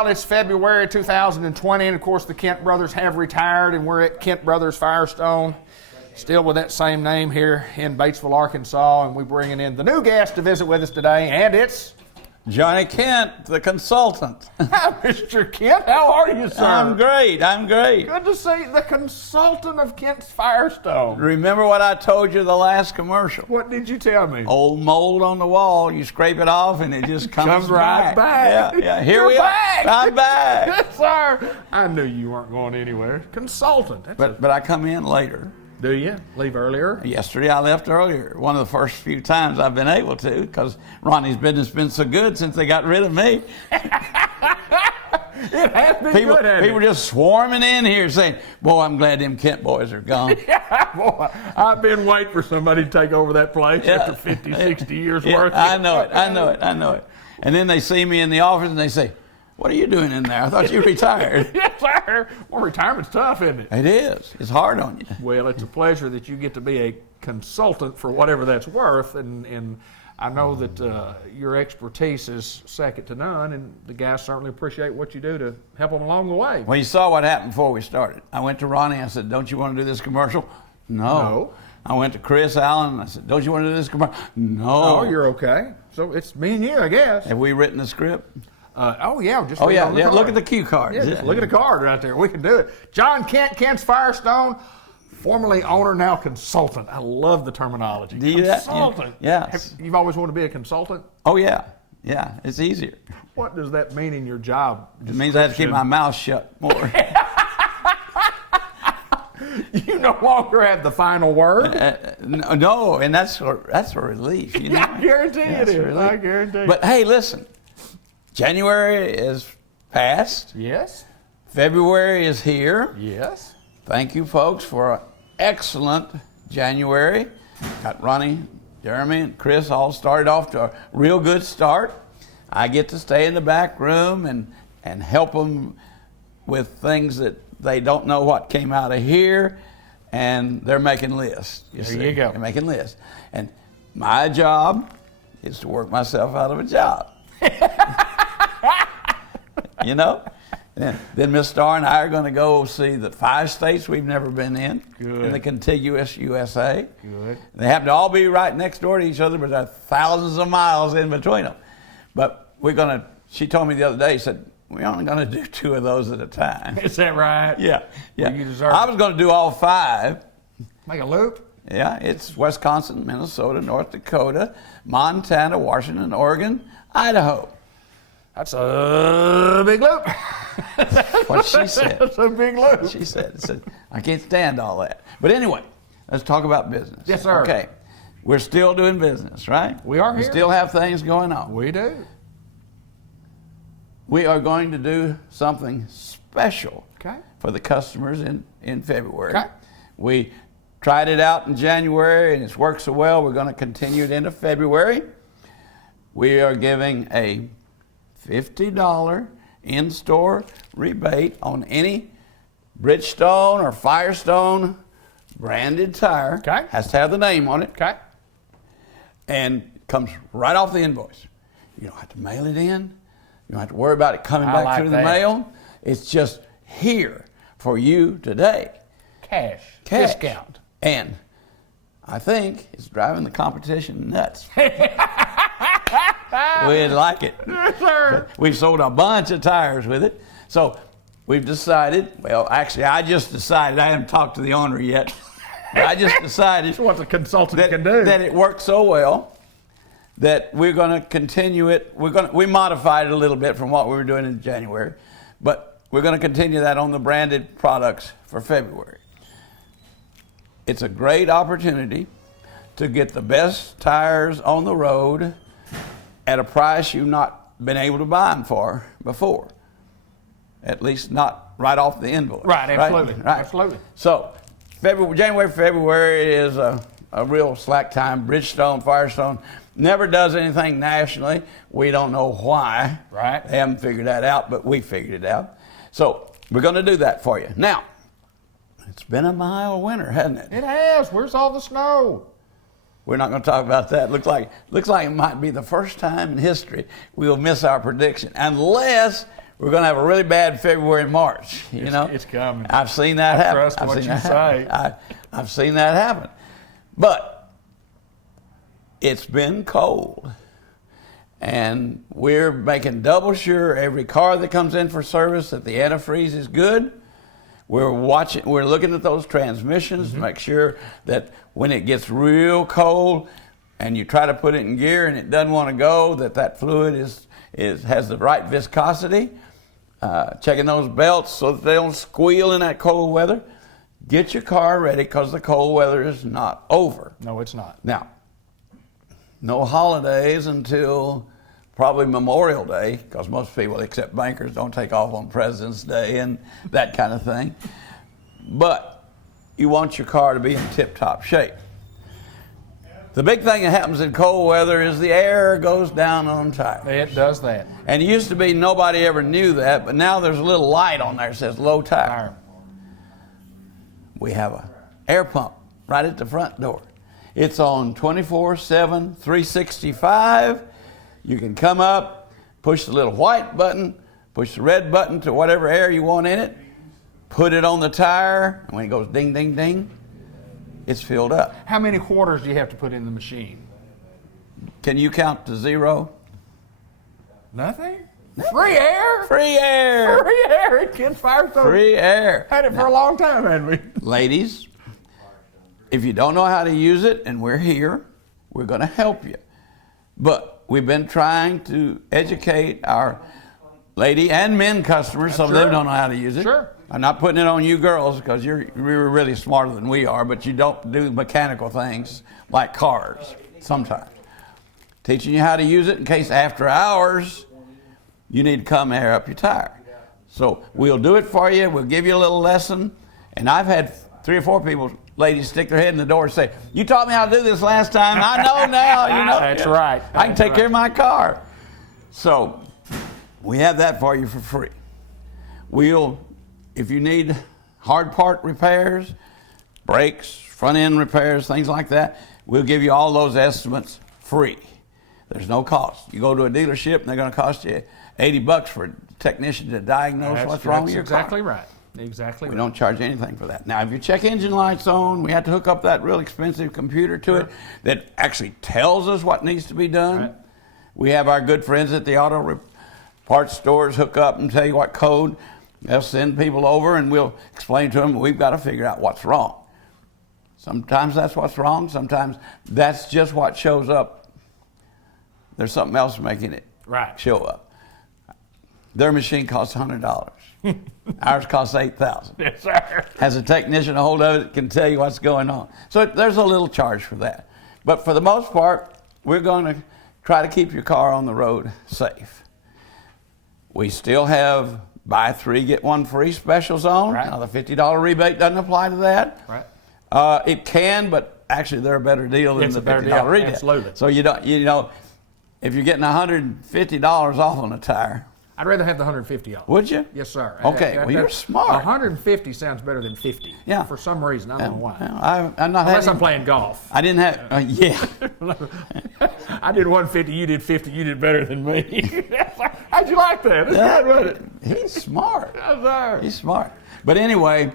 Well, it's February 2020, and of course the Kent brothers have retired, and we're at Kent Brothers Firestone, still with that same name here in Batesville, Arkansas, and we're bringing in the new guest to visit with us today, and it's Johnny Kent, the consultant. Hi, Mr. Kent. How are you, sir? I'm great. Good to see the consultant of Kent's Firestone. Remember what I told you the last commercial? What did you tell me? Old mold on the wall, you scrape it off and it just comes right back. Yeah. Here You're we back. are. I'm back. Yes, sir. I knew you weren't going anywhere. Consultant. But I come in later. Do you? Leave earlier? Yesterday I left earlier. One of the first few times I've been able to, because Ronnie's business has been so good since they got rid of me. It has been good, hasn't People it? just swarming in here saying, boy, I'm glad them Kent boys are gone. Yeah, boy, I've been waiting for somebody to take over that place after 50, 60 years worth. I know it. And then they see me in the office and they say, what are you doing in there? I thought you retired. Yes, sir. Well, retirement's tough, isn't it? It is. It's hard on you. Well, it's a pleasure that you get to be a consultant for whatever that's worth, and I know that your expertise is second to none, and the guys certainly appreciate what you do to help them along the way. Well, you saw what happened before we started. I went to Ronnie and I said, don't you want to do this commercial? No. I went to Chris Allen and I said, don't you want to do this commercial? No. Oh, you're okay. So it's me and you, I guess. Have we written the script? Just read on the card. Look at the cue card. Yeah, just look at the card right there. We can do it. John Kent, Kent's Firestone, formerly owner, now consultant. I love the terminology. Do you consultant. Yes. You've always wanted to be a consultant? Oh, yeah. Yeah, it's easier. What does that mean in your job? It means I have to keep my mouth shut more. You no longer have the final word? No, and that's a relief. You know? Yeah, I guarantee it is. I guarantee. But hey, listen. January is past. Yes. February is here. Yes. Thank you, folks, for an excellent January. Got Ronnie, Jeremy, and Chris all started off to a real good start. I get to stay in the back room and help them with things that they don't know what came out of here, and they're making lists. There you go. They're making lists. And my job is to work myself out of a job. You know? Then Miss Starr and I are going to go see the 5 states we've never been in. Good. In the contiguous USA. Good. They happen to all be right next door to each other, but there are thousands of miles in between them. But she told me the other day, said, we're only going to do 2 of those at a time. Is that right? Yeah. Well, you deserve I was going to do all 5. Make a loop? Yeah, it's Wisconsin, Minnesota, North Dakota, Montana, Washington, Oregon, Idaho. That's a big loop. That's what she said. That's a big loop. She said, I can't stand all that. But anyway, let's talk about business. Yes, sir. Okay. We're still doing business, right? We are here. We still have things going on. We do. We are going to do something special Okay. for the customers in February. Okay. We tried it out in January and it's worked so well, we're going to continue it into February. We are giving a $50 in-store rebate on any Bridgestone or Firestone branded tire. Okay. Has to have the name on it. Okay. And comes right off the invoice. You don't have to mail it in. You don't have to worry about it coming back through the mail. It's just here for you today. Cash. Discount. And I think it's driving the competition nuts. We'd like it. Yes, sir. We've sold a bunch of tires with it. So we've decided, well, actually, I just decided, I haven't talked to the owner yet, but I just decided That's what the consultant can do. that it worked so well that we're going to continue it. We modified it a little bit from what we were doing in January, but we're going to continue that on the branded products for February. It's a great opportunity to get the best tires on the road at a price you've not been able to buy them for before. At least not right off the invoice. Right, absolutely. Right? Absolutely. So January, February is a real slack time. Bridgestone, Firestone never does anything nationally. We don't know why. Right. They haven't figured that out, but we figured it out. So we're going to do that for you. Now, it's been a mild winter, hasn't it? It has. Where's all the snow? We're not going to talk about that. Looks like it might be the first time in history we'll miss our prediction, unless we're going to have a really bad February and March. You know, it's coming. I've seen that happen. Trust what you say. I've seen that happen. But it's been cold. And we're making double sure every car that comes in for service that the antifreeze is good. We're looking at those transmissions to make sure that when it gets real cold and you try to put it in gear and it doesn't want to go, that fluid has the right viscosity. Checking those belts so that they don't squeal in that cold weather. Get your car ready because the cold weather is not over. No, it's not. Now, no holidays until probably Memorial Day, because most people, except bankers, don't take off on President's Day and that kind of thing. But you want your car to be in tip-top shape. The big thing that happens in cold weather is the air goes down on tires. It does that. And it used to be nobody ever knew that, but now there's a little light on there that says low tire. We have an air pump right at the front door. It's on 24/7, 365. You can come up, push the little white button, push the red button to whatever air you want in it, put it on the tire, and when it goes ding, ding, ding, it's filled up. How many quarters do you have to put in the machine? Can you count to 0? Nothing? Free air? Free air. Free air at Kent Firestone. Free air. Had it for a long time, hadn't we? Ladies, if you don't know how to use it, and we're here, we're going to help you. But we've been trying to educate our lady and men customers, some of them don't know how to use it. Sure. I'm not putting it on you girls because you're really smarter than we are, but you don't do mechanical things like cars sometimes. Teaching you how to use it in case after hours you need to come air up your tire. So we'll do it for you. We'll give you a little lesson. And I've had 3 or 4 people, ladies, stick their head in the door and say, "You taught me how to do this last time. I know now." You know, That's right. I can take care of my car. So we have that for you for free. If you need hard part repairs, brakes, front end repairs, things like that, we'll give you all those estimates free. There's no cost. You go to a dealership and they're going to cost you $80 for a technician to diagnose what's wrong with your car. Exactly right. Exactly right. We don't charge anything for that. Now, if your check engine light's on, we have to hook up that real expensive computer to it that actually tells us what needs to be done. Right. We have our good friends at the auto parts stores hook up and tell you what code. They'll send people over and we'll explain to them we've got to figure out what's wrong. Sometimes that's what's wrong. Sometimes that's just what shows up. There's something else making it show up. Their machine costs $100. Ours costs $8,000. Yes, sir. Has a technician a hold of it, can tell you what's going on. So there's a little charge for that. But for the most part, we're going to try to keep your car on the road safe. We still have buy 3, get 1 free specials on. Right. Now the $50 rebate doesn't apply to that. Right. It can, but actually they're a better deal than the $50 rebate. Absolutely. So you know, if you're getting $150 off on a tire, I'd rather have the 150 off. would you? Yes, sir. Okay, well, you're smart. 150 sounds better than 50. Yeah. For some reason, I don't know why. Well, I'm not Unless I'm playing golf. I didn't have, yeah. I did 150, you did 50, you did better than me. How'd you like that? He's smart. Yes, sir. He's smart. But anyway,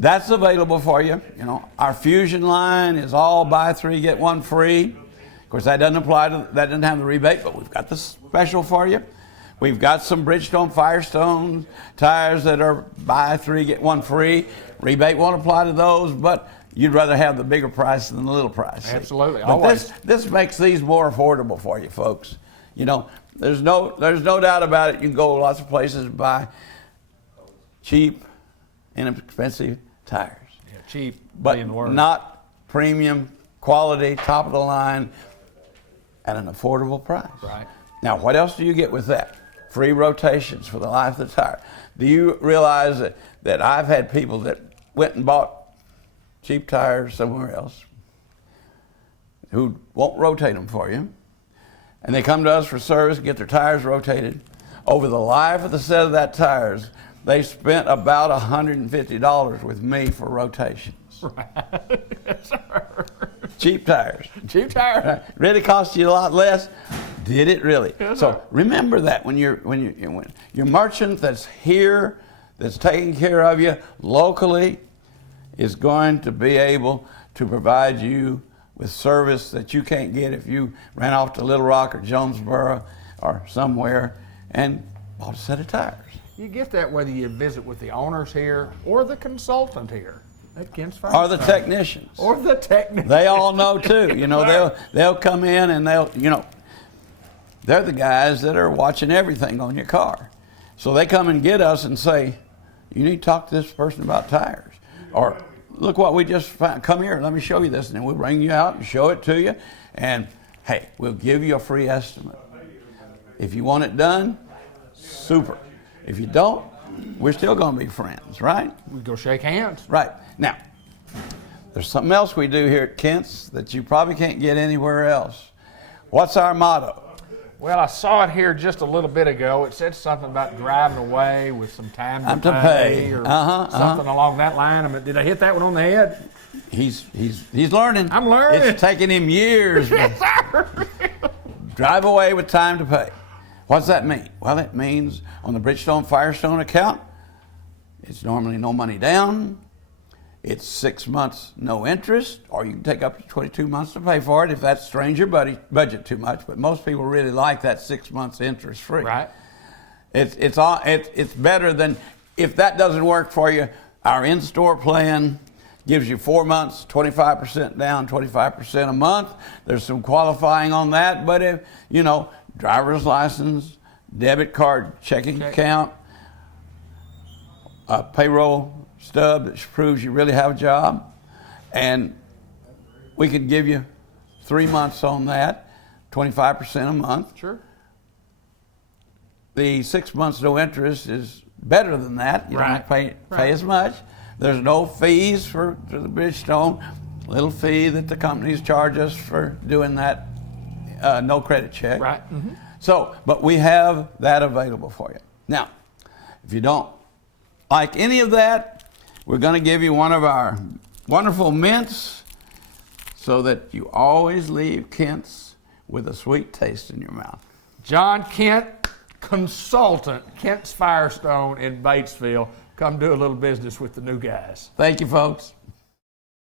that's available for you. You know, our Fusion line is all buy 3, get 1 free. Of course, that doesn't apply to, that doesn't have the rebate, but we've got the special for you. We've got some Bridgestone Firestone tires that are buy 3, get 1 free. Rebate won't apply to those, but you'd rather have the bigger price than the little price. Absolutely, But always. this makes these more affordable for you folks. You know, there's no doubt about it. You can go lots of places and buy cheap, inexpensive tires. Yeah, cheap, But being the word. not premium, quality, top of the line, at an affordable price. Right. Now, what else do you get with that? Free rotations for the life of the tire. Do you realize that I've had people that went and bought cheap tires somewhere else who won't rotate them for you, and they come to us for service, get their tires rotated. Over the life of the set of that tires, they spent about $150 with me for rotations. Right. Yes, sir. Cheap tires. Cheap tire. Really cost you a lot less, Did it really? Yes, So sir. remember that when your merchant that's here, that's taking care of you locally, is going to be able to provide you with service that you can't get if you ran off to Little Rock or Jonesboro or somewhere and bought a set of tires. You get that whether you visit with the owners here or the consultant here at Kent's Or Firestone. the technicians. Or the technician. They all know too. You know, they'll come in and they're the guys that are watching everything on your car. So they come and get us and say, you need to talk to this person about tires. Or look what we just found. Come here, let me show you this. And then we'll bring you out and show it to you. And hey, we'll give you a free estimate. If you want it done, super. If you don't, we're still going to be friends, right? We go shake hands. Right. Now, there's something else we do here at Kent's that you probably can't get anywhere else. What's our motto? Well, I saw it here just a little bit ago. It said something about driving away with some time to pay or something along that line. I mean, did I hit that one on the head? He's learning. I'm learning. It's taking him years. Yes, sir. Drive away with time to pay. What's that mean? Well, it means on the Bridgestone Firestone account, it's normally no money down. It's 6 months, no interest, or you can take up to 22 months to pay for it if that strains your budget too much. But most people really like that 6 months interest free. Right. It's better than, if that doesn't work for you, our in-store plan gives you 4 months, 25% down, 25% a month. There's some qualifying on that, but if, driver's license, debit card, checking account, a payroll stub that proves you really have a job, and we could give you 3 months on that, 25% a month. Sure. The 6 months no interest is better than that. You don't have to pay as much. There's no fees for the Bridgestone. Little fee that the companies charge us for doing that no credit check. Right. Mm-hmm. So, but we have that available for you. Now, if you don't like any of that, we're going to give you one of our wonderful mints so that you always leave Kent's with a sweet taste in your mouth. John Kent, consultant, Kent's Firestone in Batesville. Come do a little business with the new guys. Thank you, folks.